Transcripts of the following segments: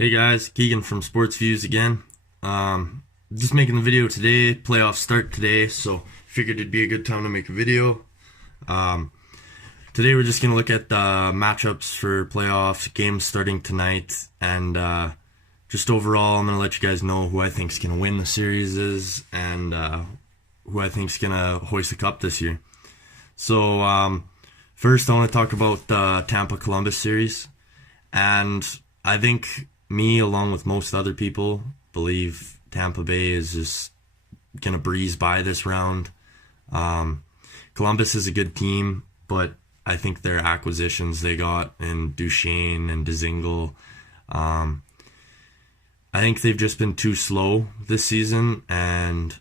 Hey guys, Keegan from Sports Views again. Just making the video today. Playoffs start today, so figured it'd be a good time to make a video. Um, Today we're just gonna look at the matchups for playoffs, games starting tonight, and just overall, I'm gonna let you guys know who I think's gonna win the series and who I think's gonna hoist the cup this year. So first, I want to talk about the Tampa Columbus series, and I think me, along with most other people, believe Tampa Bay is just gonna breeze by this round. Columbus is a good team, but I think their acquisitions they got in Duchesne and Dzingel, I think they've just been too slow this season, and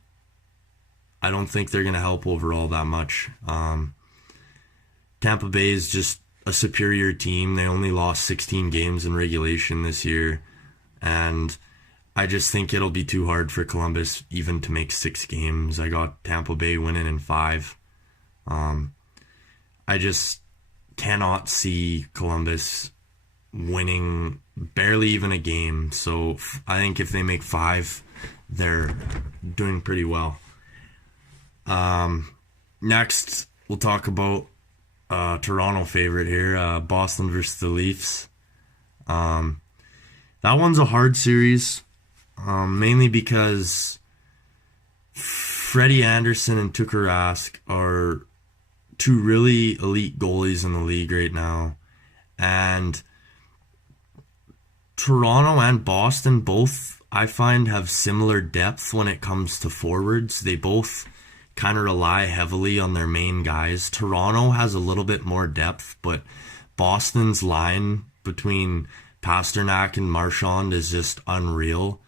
I don't think they're gonna help overall that much. Tampa Bay is just a superior team. They only lost 16 games in regulation this year, and I just think it'll be too hard for Columbus even to make 6 games. I got Tampa Bay winning in 5. I just cannot see Columbus winning barely even a game. So I think if they make 5, they're doing pretty well. Next, we'll talk about Toronto favorite here, Boston versus the Leafs. That one's a hard series, mainly because Freddie Anderson and Tuukka Rask are two really elite goalies in the league right now, and Toronto and Boston both, I find, have similar depth when it comes to forwards. They both kind of rely heavily on their main guys. Toronto has a little bit more depth, but Boston's line between Pasternak and Marchand is just unreal.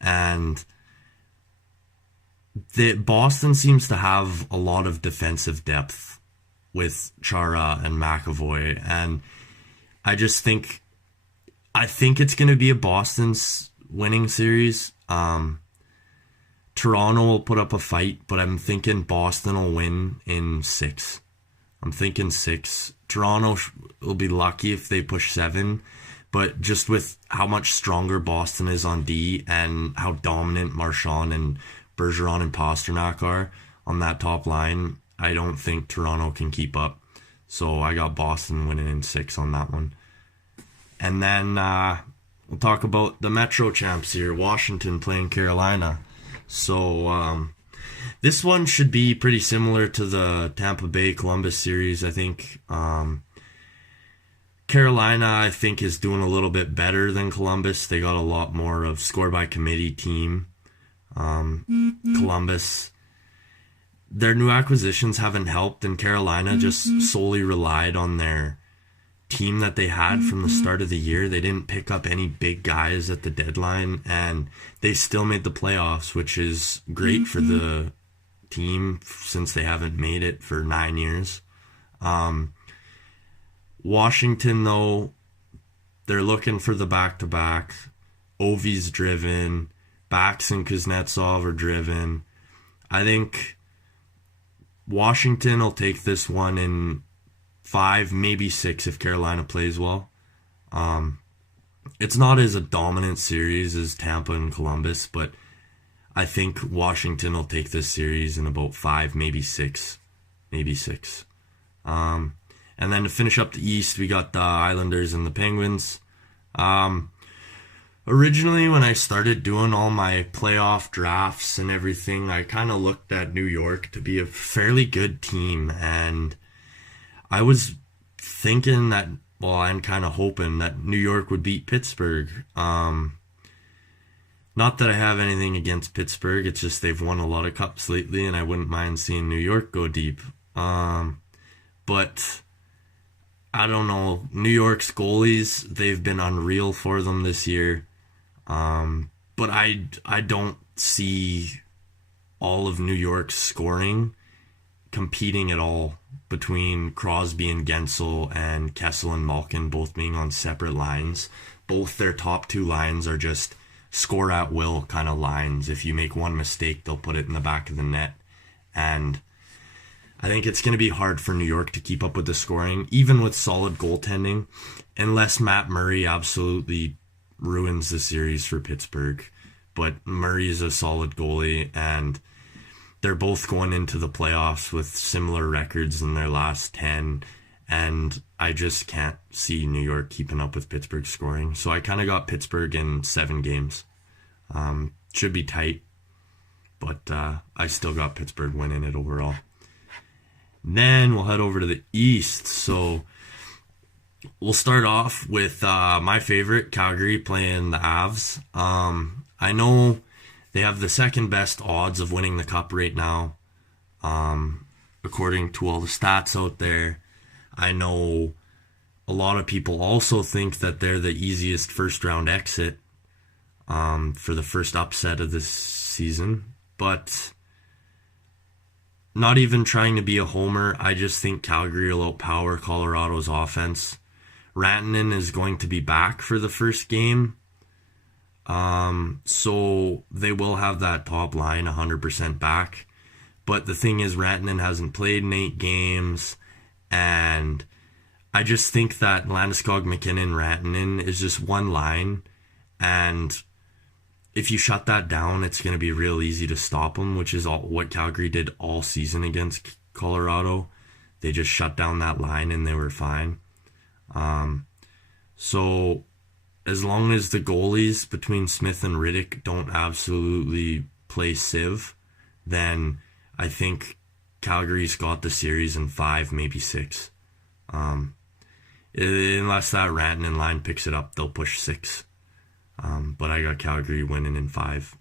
And Boston seems to have a lot of defensive depth with Chara and McAvoy. And I think it's going to be a Boston's winning series. Toronto will put up a fight, but I'm thinking Boston will win in 6. I'm thinking 6. Toronto will be lucky if they push 7, but just with how much stronger Boston is on D and how dominant Marchand and Bergeron and Pasternak are on that top line, I don't think Toronto can keep up. So I got Boston winning in 6 on that one. And then we'll talk about the Metro champs here, Washington playing Carolina. So this one should be pretty similar to the Tampa Bay Columbus series. I think Carolina, I think, is doing a little bit better than Columbus. They got a lot more of score by committee team. Columbus, their new acquisitions haven't helped, and Carolina just solely relied on their team that they had from the start of the year. They didn't pick up any big guys at the deadline, and they still made the playoffs, which is great for the team since they haven't made it for 9 years. Washington, though, they're looking for the back-to-back. Ovi's driven. Bax and Kuznetsov are driven. I think Washington will take this one in 5, maybe 6 if Carolina plays well. It's not as a dominant series as Tampa and Columbus, but I think Washington will take this series in about 5, maybe 6. Maybe 6. And then to finish up the East, we got the Islanders and the Penguins. Originally, when I started doing all my playoff drafts and everything, I kind of looked at New York to be a fairly good team, and I was thinking that, well, I'm kind of hoping that New York would beat Pittsburgh. Not that I have anything against Pittsburgh, it's just they've won a lot of cups lately, and I wouldn't mind seeing New York go deep. But I don't know, New York's goalies, they've been unreal for them this year. But I don't see all of New York's scoring competing at all between Crosby and Gensel and Kessel and Malkin both being on separate lines. Both their top 2 lines are just score at will kind of lines. If you make one mistake, they'll put it in the back of the net. And I think it's going to be hard for New York to keep up with the scoring, even with solid goaltending, unless Matt Murray absolutely ruins the series for Pittsburgh. But Murray is a solid goalie, and they're both going into the playoffs with similar records in their last 10. And I just can't see New York keeping up with Pittsburgh scoring. So I kind of got Pittsburgh in 7 games. Should be tight, but I still got Pittsburgh winning it overall. Then we'll head over to the East. So we'll start off with my favorite, Calgary, playing the Avs. I know they have the second best odds of winning the Cup right now, according to all the stats out there. I know a lot of people also think that they're the easiest first round exit for the first upset of this season. But not even trying to be a homer, I just think Calgary will outpower Colorado's offense. Rantanen is going to be back for the first game. So they will have that top line 100% back. But the thing is, Rantanen hasn't played in 8 games. And I just think that Landeskog, McKinnon, Rantanen is just one line. And if you shut that down, it's going to be real easy to stop them, which is what Calgary did all season against Colorado. They just shut down that line and they were fine. So as long as the goalies between Smith and Riddick don't absolutely play Civ, then I think Calgary's got the series in 5, maybe 6. Unless that Rantanen line picks it up, they'll push 6. But I got Calgary winning in 5.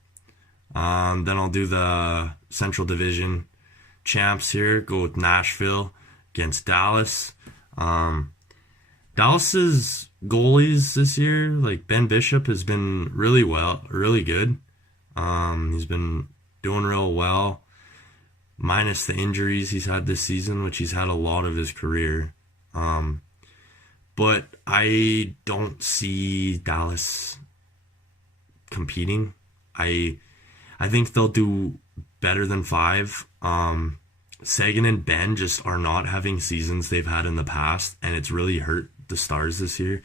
Then I'll do the Central Division champs here. Go with Nashville against Dallas. Dallas's goalies this year, like Ben Bishop, has been really good. He's been doing real well, minus the injuries he's had this season, which he's had a lot of his career. But I don't see Dallas competing. I think they'll do better than 5. Sagan and Ben just are not having seasons they've had in the past, and it's really hurt the Stars this year.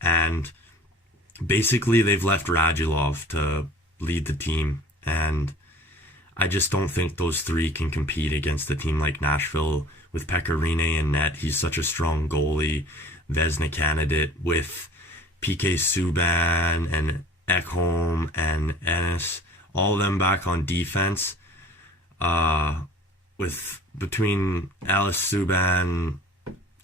And basically they've left Radulov to lead the team, and I just don't think those 3 can compete against a team like Nashville with Pekka Rinne in net. He's such a strong goalie, Vezina candidate, with PK Subban and Ekholm and Ennis, all of them back on defense. With between Alice, Subban,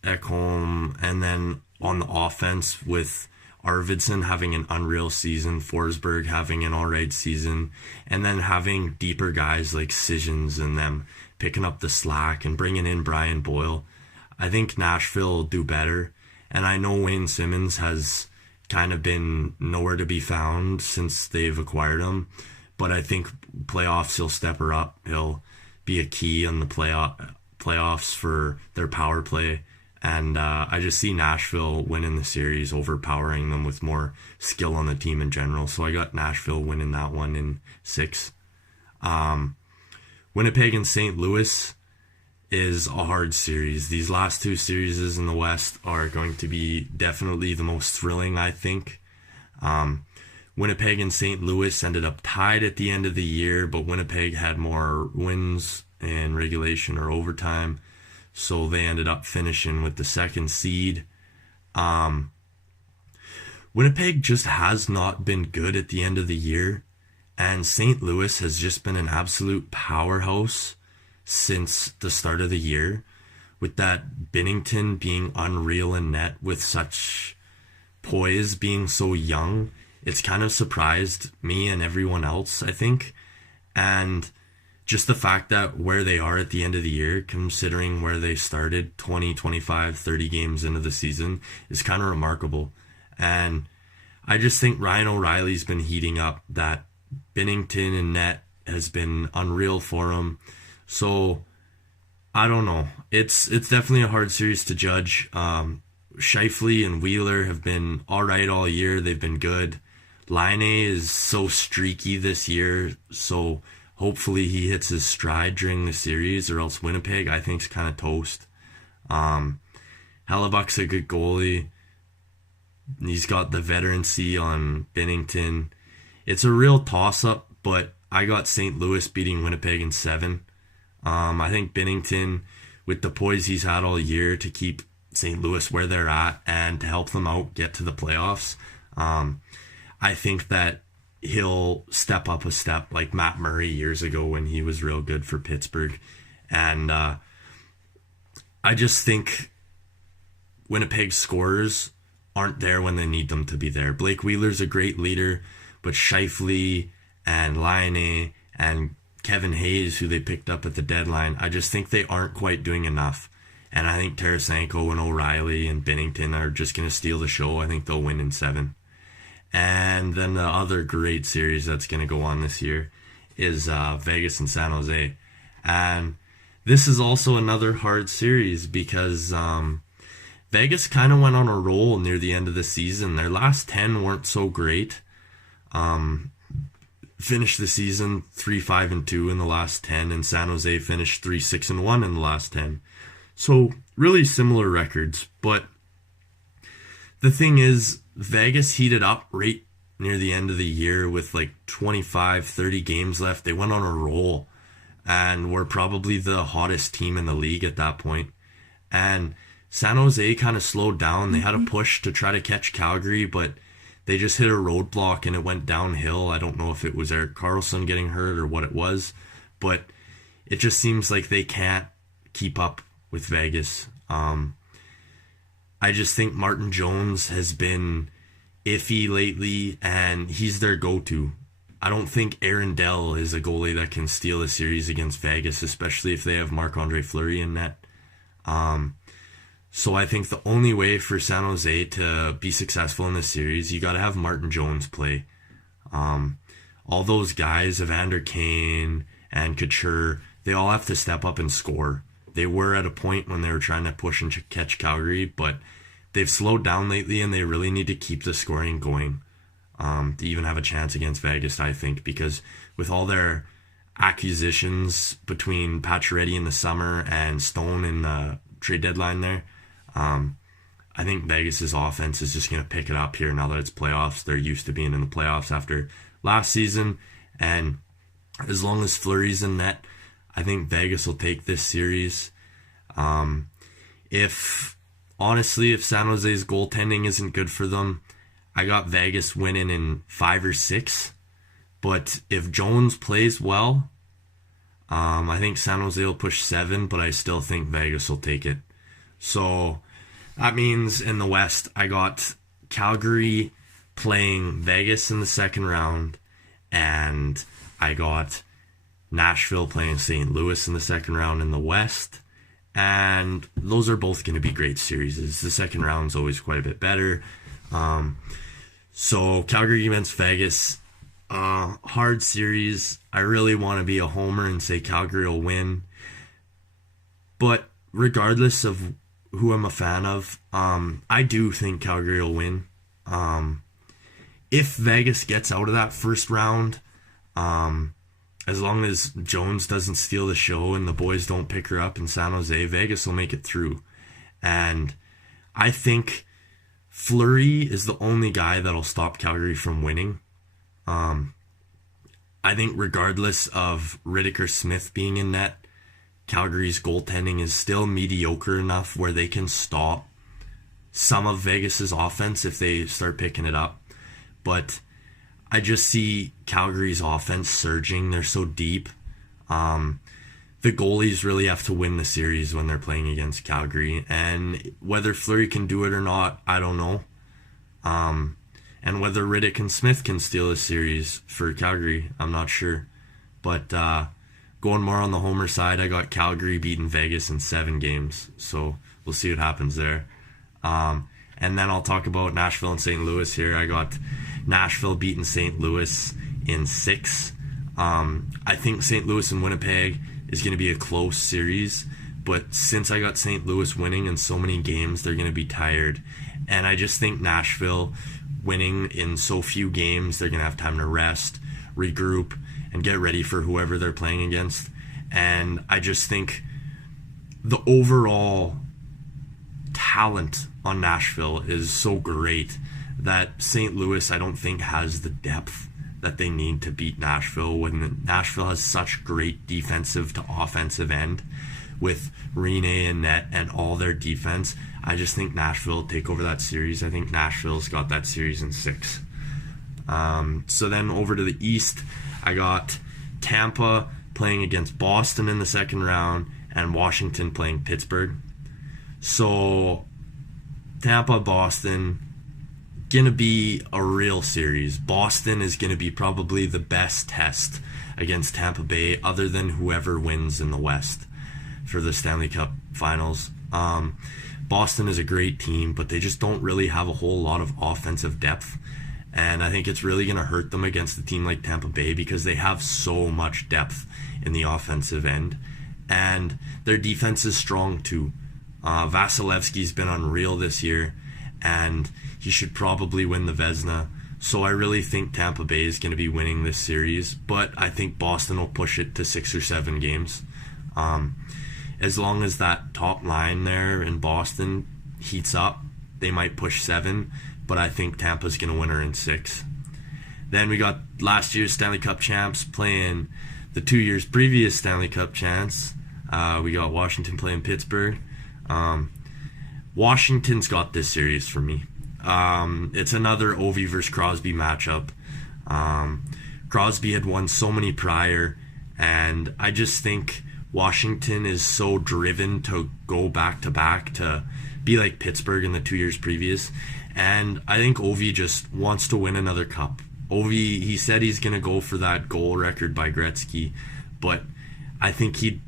Ekholm, and then on the offense with Arvidsson having an unreal season, Forsberg having an alright season, and then having deeper guys like Sissons and them picking up the slack and bringing in Brian Boyle. I think Nashville will do better, and I know Wayne Simmons has kind of been nowhere to be found since they've acquired him, but I think playoffs he'll step her up. He'll be a key on the playoffs for their power play. And I just see Nashville winning the series, overpowering them with more skill on the team in general. So I got Nashville winning that one in 6. Winnipeg and St. Louis is a hard series. These last 2 series in the West are going to be definitely the most thrilling, I think. Winnipeg and St. Louis ended up tied at the end of the year, but Winnipeg had more wins in regulation or overtime. So they ended up finishing with the 2nd seed. Winnipeg just has not been good at the end of the year. And St. Louis has just been an absolute powerhouse since the start of the year. With that Binnington being unreal in net with such poise, being so young. It's kind of surprised me and everyone else, I think. And just the fact that where they are at the end of the year, considering where they started 20, 25, 30 games into the season, is kind of remarkable. And I just think Ryan O'Reilly's been heating up. That Binnington in net has been unreal for him. So, I don't know. It's definitely a hard series to judge. Scheifele and Wheeler have been all right all year. They've been good. Laine is so streaky this year, so hopefully he hits his stride during the series, or else Winnipeg, I think, is kind of toast. Hellebuck's a good goalie. He's got the veterancy on Binnington. It's a real toss-up, but I got St. Louis beating Winnipeg in 7. I think Binnington, with the poise he's had all year to keep St. Louis where they're at and to help them out get to the playoffs, I think that he'll step up a step like Matt Murray years ago when he was real good for Pittsburgh. And I just think Winnipeg scorers aren't there when they need them to be there. Blake Wheeler's a great leader, but Scheifele and Laine and Kevin Hayes, who they picked up at the deadline, I just think they aren't quite doing enough. And I think Tarasenko and O'Reilly and Binnington are just going to steal the show. I think they'll win in 7. And then the other great series that's going to go on this year is Vegas and San Jose. And this is also another hard series because Vegas kind of went on a roll near the end of the season. Their last 10 weren't so great. Finished the season 3-5-2 in the last 10, and San Jose finished 3-6-1 in the last 10. So really similar records, but the thing is, Vegas heated up right near the end of the year with like 25, 30 games left. They went on a roll and were probably the hottest team in the league at that point. And San Jose kind of slowed down. They had a push to try to catch Calgary, but they just hit a roadblock and it went downhill. I don't know if it was Erik Karlsson getting hurt or what it was, but it just seems like they can't keep up with Vegas. I just think Martin Jones has been iffy lately, and he's their go-to. I don't think Aaron Dell is a goalie that can steal a series against Vegas, especially if they have Marc-Andre Fleury in net. So I think the only way for San Jose to be successful in this series, you got to have Martin Jones play. All those guys, Evander Kane and Couture, they all have to step up and score. They were at a point when they were trying to push and catch Calgary, but they've slowed down lately, and they really need to keep the scoring going to even have a chance against Vegas, I think, because with all their acquisitions between Pacioretty in the summer and Stone in the trade deadline there, I think Vegas's offense is just going to pick it up here now that it's playoffs. They're used to being in the playoffs after last season, and as long as Fleury's in net, I think Vegas will take this series. If San Jose's goaltending isn't good for them, I got Vegas winning in 5 or 6. But if Jones plays well, I think San Jose will push 7, but I still think Vegas will take it. So that means in the West, I got Calgary playing Vegas in the second round, and I got Nashville playing St. Louis in the second round in the West. And those are both going to be great series. The second round is always quite a bit better. So Calgary against Vegas, hard series. I really want to be a homer and say Calgary will win. But regardless of who I'm a fan of, I do think Calgary will win. If Vegas gets out of that first round, as long as Jones doesn't steal the show and the boys don't pick her up in San Jose, Vegas will make it through. And I think Fleury is the only guy that'll stop Calgary from winning. I think regardless of Riddick or Smith being in net, Calgary's goaltending is still mediocre enough where they can stop some of Vegas's offense if they start picking it up. But I just see Calgary's offense surging. They're so deep. The goalies really have to win the series when they're playing against Calgary. And whether Fleury can do it or not, I don't know. And whether Riddick and Smith can steal a series for Calgary, I'm not sure. But going more on the homer side, I got Calgary beating Vegas in 7 games. So we'll see what happens there. And then I'll talk about Nashville and St. Louis here. I got Nashville beating St. Louis in 6. I think St. Louis and Winnipeg is going to be a close series, but since I got St. Louis winning in so many games, they're going to be tired. And I just think Nashville winning in so few games, they're going to have time to rest, regroup, and get ready for whoever they're playing against. And I just think the overall talent on Nashville is so great that St. Louis, I don't think, has the depth that they need to beat Nashville when Nashville has such great defensive to offensive end with Rene and net and all their defense. I just think Nashville will take over that series. I think Nashville's got that series in 6. So then over to the East, I got Tampa playing against Boston in the second round and Washington playing Pittsburgh. So Tampa, Boston, gonna be a real series. Boston is gonna be probably the best test against Tampa Bay other than whoever wins in the West for the Stanley Cup Finals. Boston is a great team, but they just don't really have a whole lot of offensive depth. And I think it's really going to hurt them against a team like Tampa Bay because they have so much depth in the offensive end. And their defense is strong too. Vasilevsky's been unreal this year, and he should probably win the Vezina. So I really think Tampa Bay is going to be winning this series, but I think Boston will push it to 6 or 7 games. As long as that top line there in Boston heats up, they might push 7, but I think Tampa's going to win her in 6. Then we got last year's Stanley Cup champs playing the 2 years previous Stanley Cup champs. We got Washington playing Pittsburgh. Washington's got this series for me. It's another Ovi versus Crosby matchup. Crosby had won so many prior, and I just think Washington is so driven to go back-to-back to be like Pittsburgh in the 2 years previous. And I think Ovi just wants to win another cup. Ovi, he said he's going to go for that goal record by Gretzky, but I think he'd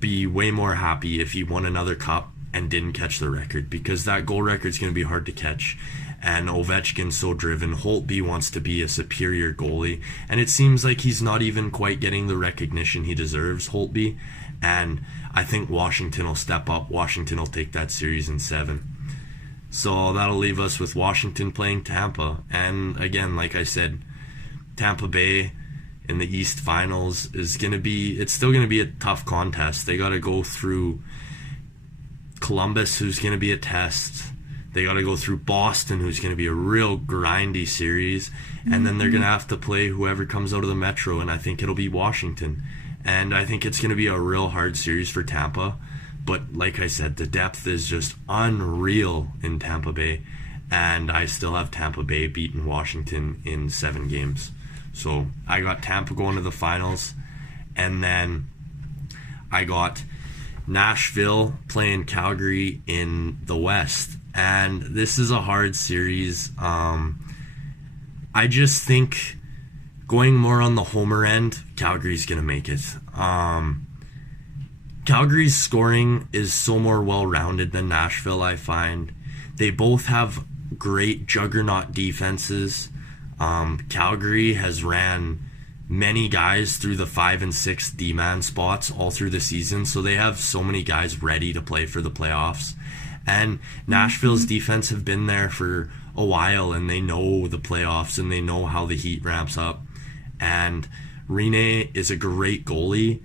be way more happy if he won another cup and didn't catch the record, because that goal record's going to be hard to catch. And Ovechkin's so driven. Holtby wants to be a superior goalie, and it seems like he's not even quite getting the recognition he deserves, Holtby. And I think Washington will step up. Washington will take that series in 7. So that'll leave us with Washington playing Tampa. And again, like I said, Tampa Bay in the East Finals is going to be, it's still going to be a tough contest. They got to go through Columbus, who's going to be a test. They got to go through Boston, who's going to be a real grindy series. And then they're going to have to play whoever comes out of the Metro, and I think it'll be Washington. And I think it's going to be a real hard series for Tampa. But like I said, the depth is just unreal in Tampa Bay. And I still have Tampa Bay beating Washington in 7 games. So I got Tampa going to the finals. And then I got Nashville playing Calgary in the West. And this is a hard series. I just think going more on the homer end, Calgary's going to make it. Calgary's scoring is so more well-rounded than Nashville, I find. They both have great juggernaut defenses. Calgary has ran many guys through the 5 and 6 D-man spots all through the season, so they have so many guys ready to play for the playoffs. And Nashville's defense have been there for a while, and they know the playoffs, and they know how the heat ramps up. And Rene is a great goalie,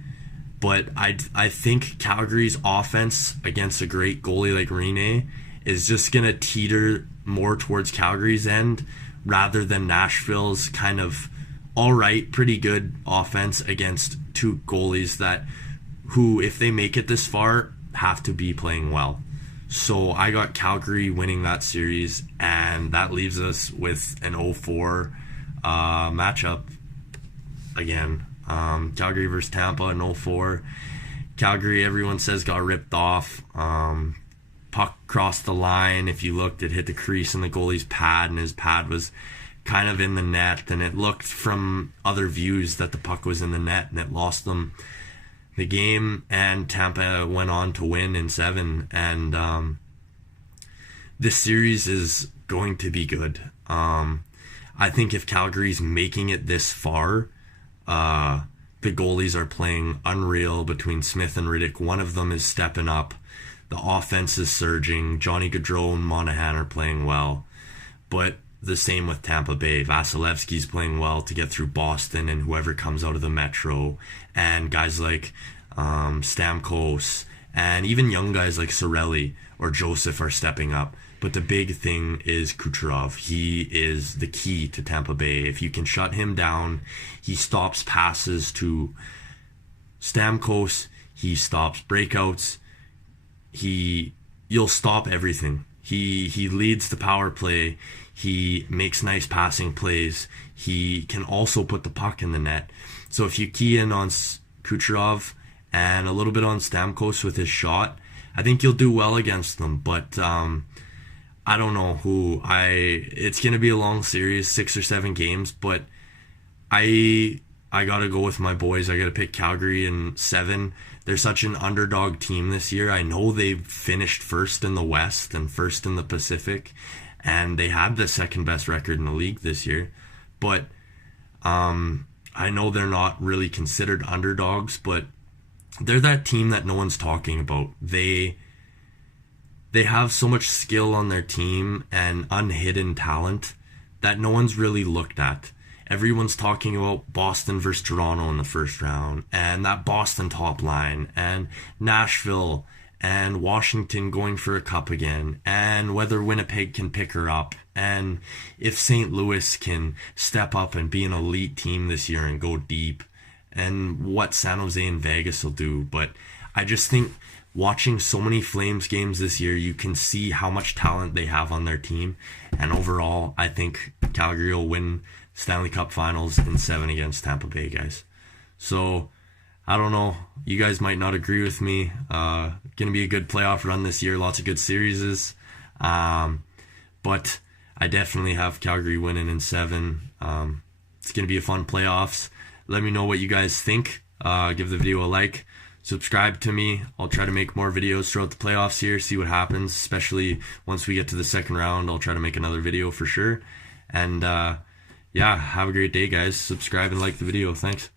but I think Calgary's offense against a great goalie like Rene is just going to teeter more towards Calgary's end rather than Nashville's kind of alright, pretty good offense against 2 goalies who, if they make it this far, have to be playing well. So I got Calgary winning that series, and that leaves us with an 0-4 matchup again. Calgary versus Tampa in 0-4. Calgary, everyone says, got ripped off. Puck crossed the line. If you looked, it hit the crease in the goalie's pad, and his pad was kind of in the net, and it looked from other views that the puck was in the net, and it lost them the game, and Tampa went on to win in 7. And this series is going to be good. I think if Calgary's making it this far, the goalies are playing unreal between Smith and Riddick. One of them is stepping up. The offense is surging. Johnny Gaudreau and Monahan are playing well. But the same with Tampa Bay. Vasilevsky's playing well to get through Boston and whoever comes out of the Metro. And guys like Stamkos and even young guys like Cirelli or Joseph are stepping up. But the big thing is Kucherov. He is the key to Tampa Bay. If you can shut him down, he stops passes to Stamkos. He stops breakouts. You'll stop everything. He leads the power play. He makes nice passing plays. He can also put the puck in the net. So if you key in on Kucherov and a little bit on Stamkos with his shot, I think you'll do well against them. But I don't know who. It's gonna be a long series, 6 or 7 games, but I gotta go with my boys. I gotta pick Calgary in 7. They're such an underdog team this year. I know they've finished first in the West and first in the Pacific, and they had the second best record in the league this year. But I know they're not really considered underdogs, but they're that team that no one's talking about. They have so much skill on their team and unhidden talent that no one's really looked at. Everyone's talking about Boston versus Toronto in the first round, and that Boston top line, and Nashville and Washington going for a cup again, and whether Winnipeg can pick her up, and if St. Louis can step up and be an elite team this year and go deep, and what San Jose and Vegas will do. But I just think watching so many Flames games this year, you can see how much talent they have on their team. And overall, I think Calgary will win Stanley Cup Finals in 7 against Tampa Bay, guys. So, I don't know. You guys might not agree with me. Going to be a good playoff run this year. Lots of good series. But I definitely have Calgary winning in 7. It's going to be a fun playoffs. Let me know what you guys think. Give the video a like. Subscribe to me. I'll try to make more videos throughout the playoffs here, see what happens, especially once we get to the second round. I'll try to make another video for sure. And yeah, have a great day, guys. Subscribe and like the video. Thanks.